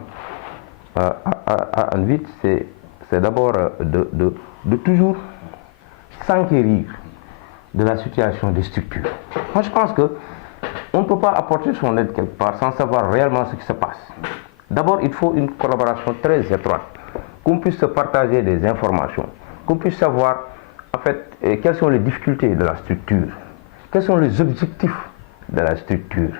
à Anvit, c'est d'abord de toujours s'enquérir de la situation des structures. Moi, je pense qu'on ne peut pas apporter son aide quelque part sans savoir réellement ce qui se passe. D'abord, il faut une collaboration très étroite, qu'on puisse se partager des informations, qu'on puisse savoir, en fait, quelles sont les difficultés de la structure, quels sont les objectifs de la structure,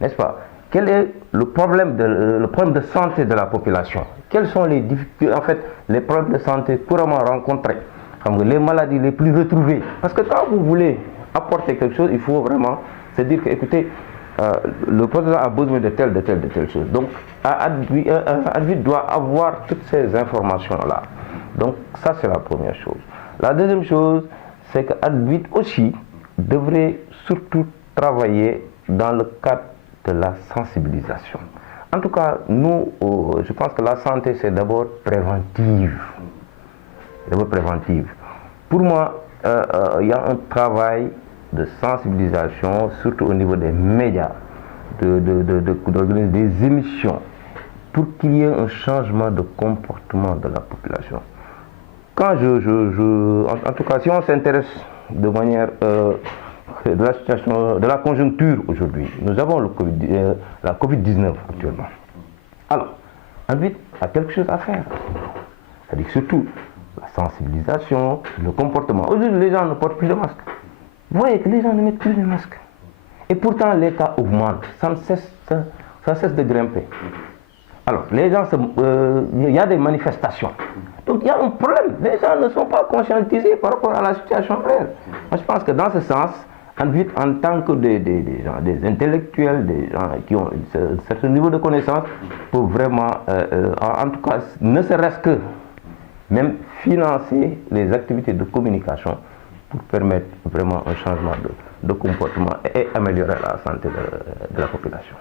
n'est-ce pas? Quel est le problème de santé de la population? Quels sont les difficultés, en fait, les problèmes de santé couramment rencontrés? Les maladies les plus retrouvées. Parce que quand vous voulez apporter quelque chose, il faut vraiment se dire que, écoutez, le président a besoin de telle chose. Donc, Advit doit avoir toutes ces informations-là. Donc, ça, c'est la première chose. La deuxième chose, c'est que Advit aussi devrait surtout travailler dans le cadre de la sensibilisation. En tout cas, nous, je pense que la santé, c'est d'abord préventive. D'abord préventive. Pour moi, il y a un travail de sensibilisation, surtout au niveau des médias, d'organiser des émissions, pour qu'il y ait un changement de comportement de la population. Quand en tout cas, si on s'intéresse de manière de la situation, de la conjoncture aujourd'hui, nous avons la Covid-19 actuellement. Alors, Advit a quelque chose à faire. C'est-à-dire surtout la sensibilisation, le comportement. Aujourd'hui, les gens ne portent plus de masque. Vous voyez que les gens ne mettent plus de masque. Et pourtant, les cas augmentent. Ça cesse de grimper. Alors, les gens, il y a des manifestations. Donc, il y a un problème. Les gens ne sont pas conscientisés par rapport à la situation réelle. Moi, je pense que dans ce sens, Advit, en tant que des intellectuels, des gens qui ont un certain niveau de connaissance, pour vraiment, en tout cas, ne serait-ce que même financer les activités de communication pour permettre vraiment un changement de comportement et améliorer la santé de la population.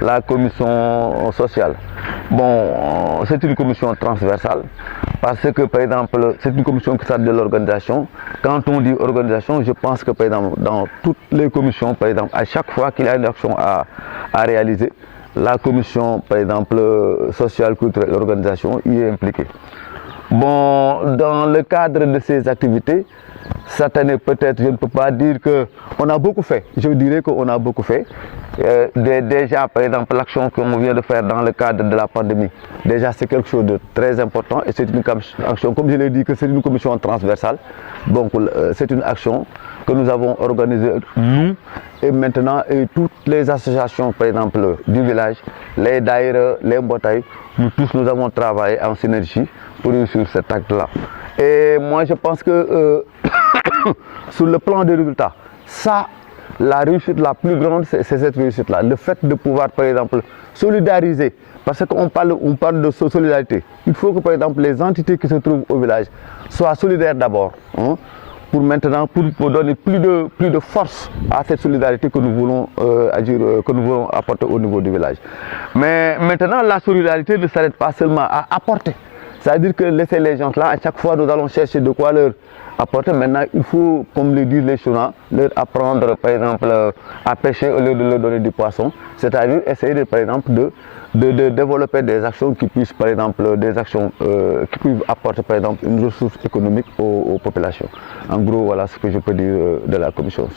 La commission sociale, bon, c'est une commission transversale parce que, par exemple, c'est une commission qui traite de l'organisation. Quand on dit organisation, je pense que, par exemple, dans toutes les commissions, par exemple, à chaque fois qu'il y a une action à réaliser, la commission, par exemple, sociale, culturelle, l'organisation y est impliquée. Bon, dans le cadre de ces activités, cette année, peut-être, je ne peux pas dire qu'on a beaucoup fait. Je dirais qu'on a beaucoup fait. Déjà, par exemple, l'action qu'on vient de faire dans le cadre de la pandémie, déjà, c'est quelque chose de très important. Et c'est une action, comme je l'ai dit, que c'est une commission transversale. Donc, c'est une action que nous avons organisée, nous, et maintenant, et toutes les associations, par exemple, du village, les daïres, les mbotaïs, nous tous, nous avons travaillé en synergie pour réussir cet acte-là. Et moi, je pense que sur le plan des résultats, ça, la réussite la plus grande, c'est cette réussite-là. Le fait de pouvoir, par exemple, solidariser. Parce qu'on parle de solidarité. Il faut que, par exemple, les entités qui se trouvent au village soient solidaires d'abord. Hein, pour maintenant, pour donner plus de force à cette solidarité que nous voulons que nous voulons apporter au niveau du village. Mais maintenant, la solidarité ne s'arrête pas seulement à apporter. C'est-à-dire que laisser les gens là, à chaque fois nous allons chercher de quoi leur apporter. Maintenant, il faut, comme le disent les Chouans, leur apprendre par exemple à pêcher au lieu de leur donner du poisson. C'est-à-dire essayer par exemple de développer des actions qui puissent par exemple qui puissent apporter par exemple une ressource économique aux populations. En gros, voilà ce que je peux dire de la commission.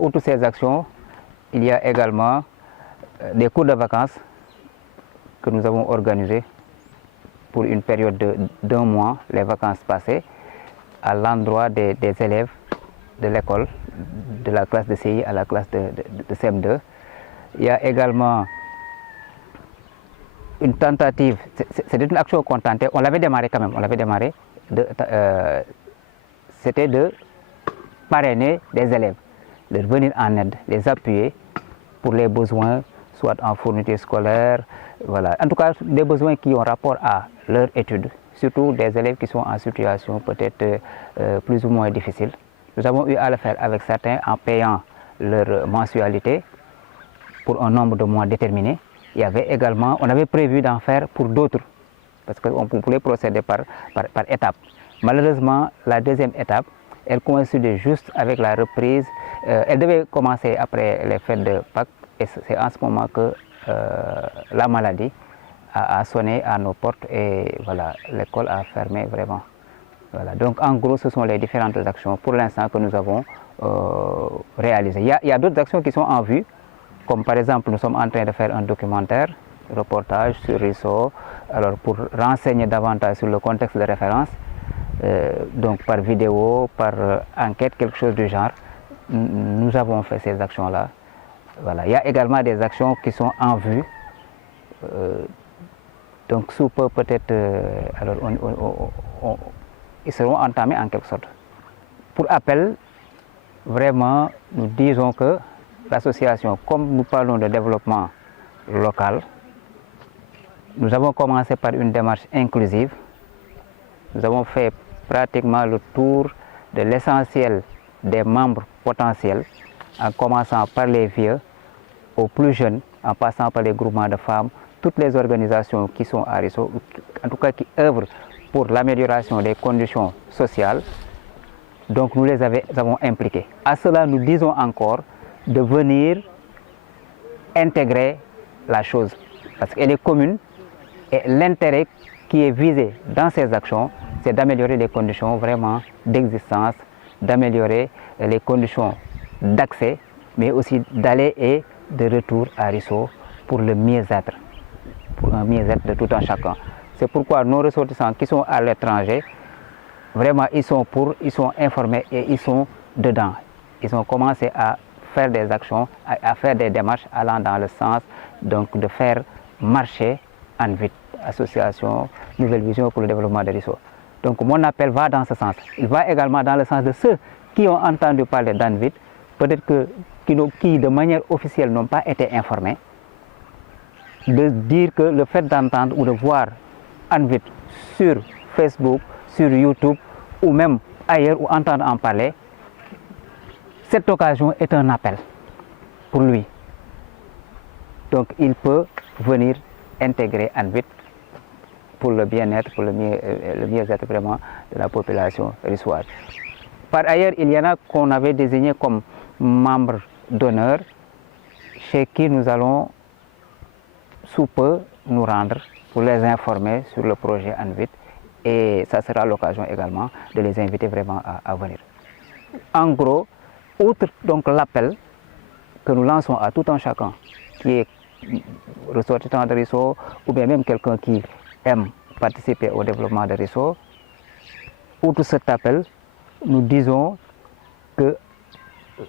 Outre ces actions, il y a également des cours de vacances que nous avons organisés pour une période d'1 mois, les vacances passées, à l'endroit des élèves de l'école, de la classe de CI à la classe de CM2. Il y a également une tentative, c'était une action qu'on tentait, on l'avait démarré quand même, c'était de parrainer des élèves, de venir en aide, les appuyer pour les besoins, soit en fourniture scolaire, voilà. En tout cas, des besoins qui ont rapport à leur étude, surtout des élèves qui sont en situation peut-être plus ou moins difficile. Nous avons eu à le faire avec certains en payant leur mensualité pour un nombre de mois déterminé. Il y avait également, on avait prévu d'en faire pour d'autres, parce qu'on pouvait procéder par étapes. Malheureusement, la deuxième étape, elle coïncidait juste avec la reprise. Elle devait commencer après les fêtes de Pâques, et c'est en ce moment que la maladie a sonné à nos portes et voilà, l'école a fermé vraiment. Voilà. Donc en gros, ce sont les différentes actions pour l'instant que nous avons réalisées. Il y a d'autres actions qui sont en vue, comme par exemple nous sommes en train de faire un documentaire, reportage sur Risso, alors pour renseigner davantage sur le contexte de référence, donc par vidéo, par enquête, quelque chose du genre. Nous avons fait ces actions-là. Voilà. Il y a également des actions qui sont en vue. Donc sous peu peut-être, alors ils seront entamés en quelque sorte. Pour appel, vraiment, nous disons que l'association, comme nous parlons de développement local, nous avons commencé par une démarche inclusive. Nous avons fait pratiquement le tour de l'essentiel des membres potentiels, en commençant par les vieux, aux plus jeunes, en passant par les groupements de femmes, toutes les organisations qui sont à Risso, en tout cas qui œuvrent pour l'amélioration des conditions sociales. Donc nous les avons impliqués. À cela, nous disons encore de venir intégrer la chose, parce qu'elle est commune et l'intérêt qui est visé dans ces actions, c'est d'améliorer les conditions vraiment d'existence, d'améliorer les conditions d'accès, mais aussi d'aller et de retour à Risso pour le mieux-être, pour un mieux-être de tout un chacun. C'est pourquoi nos ressortissants qui sont à l'étranger, vraiment ils sont informés et ils sont dedans. Ils ont commencé à faire des actions, à faire des démarches allant dans le sens donc de faire marcher ANVIT, Association Nouvelle Vision pour le développement de Risso. Donc mon appel va dans ce sens. Il va également dans le sens de ceux qui ont entendu parler d'ANVIT, peut-être qui de manière officielle n'ont pas été informés, de dire que le fait d'entendre ou de voir ANVIT sur Facebook, sur YouTube ou même ailleurs ou entendre en parler, cette occasion est un appel pour lui. Donc il peut venir intégrer ANVIT pour le bien-être, pour le mieux-être vraiment de la population rissoise. Par ailleurs, il y en a qu'on avait désignés comme membres d'honneur, chez qui nous allons sous peu nous rendre pour les informer sur le projet ANVIT, et ça sera l'occasion également de les inviter vraiment à venir. En gros, outre donc l'appel que nous lançons à tout un chacun qui est ressortissant de Risso ou bien même quelqu'un qui aime participer au développement de Risso, outre cet appel, nous disons que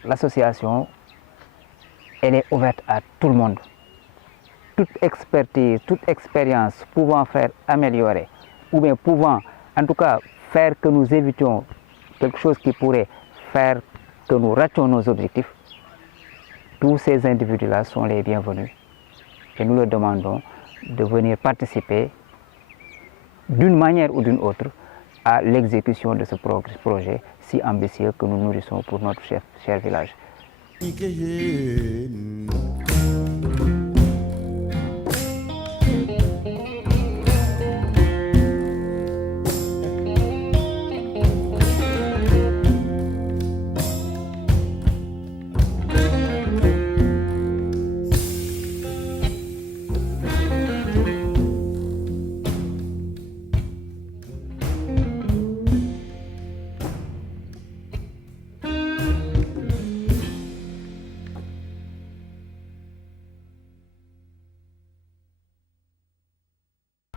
l'association, elle est ouverte à tout le monde. toute expertise, toute expérience pouvant faire améliorer, ou bien pouvant en tout cas faire que nous évitions quelque chose qui pourrait faire que nous rations nos objectifs, tous ces individus-là sont les bienvenus. Et nous leur demandons de venir participer d'une manière ou d'une autre à l'exécution de ce projet si ambitieux que nous nourrissons pour notre cher village.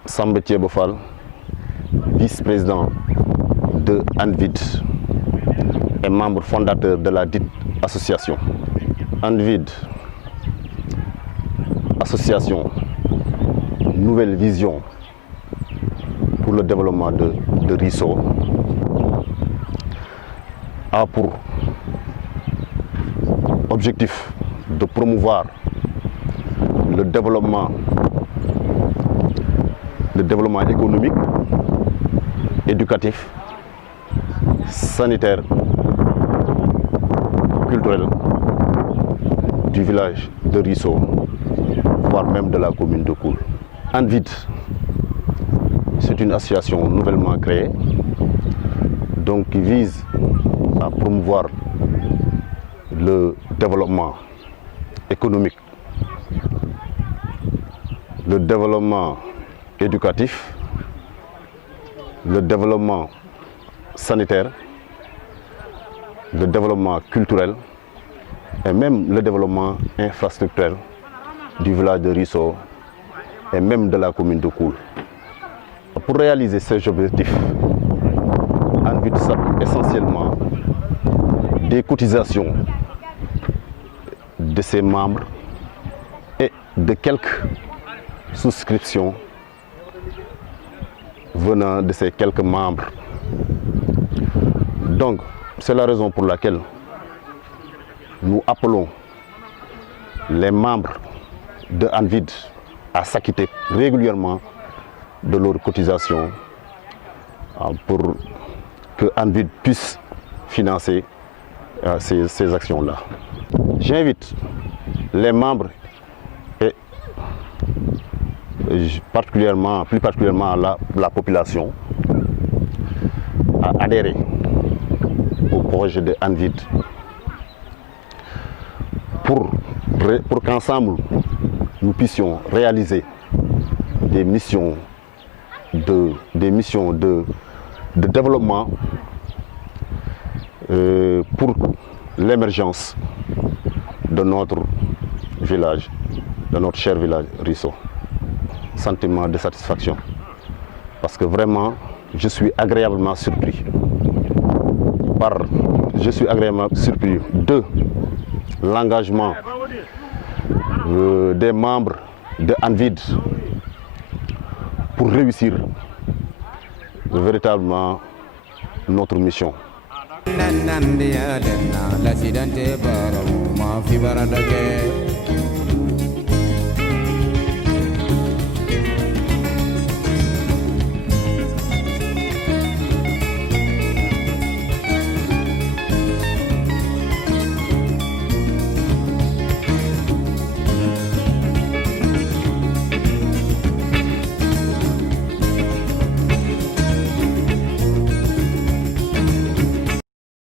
Samba Thiéba Fall, vice-président de ANVID et membre fondateur de la dite association. ANVID, association Nouvelle Vision pour le développement de Risso, a pour objectif de promouvoir le développement économique, éducatif, sanitaire, culturel du village de Risso, voire même de la commune de Koul. ANVID, c'est une association nouvellement créée, donc qui vise à promouvoir le développement économique, le développement éducatif, le développement sanitaire, le développement culturel et même le développement infrastructurel du village de Risso et même de la commune de Koul. Pour réaliser ces objectifs, ANVID s'appuie essentiellement des cotisations de ses membres et de quelques souscriptions venant de ces quelques membres. Donc, c'est la raison pour laquelle nous appelons les membres de ANVID à s'acquitter régulièrement de leurs cotisations pour que ANVID puisse financer ces actions-là. J'invite les membres et plus particulièrement la population à adhérer au projet de ANVID pour qu'ensemble nous puissions réaliser des missions de développement pour l'émergence de notre village, de notre cher village Risso. Sentiment de satisfaction parce que vraiment je suis agréablement surpris de l'engagement des membres de ANVID pour réussir véritablement notre mission. Nandiya denna lasidante baramu ma fi baradake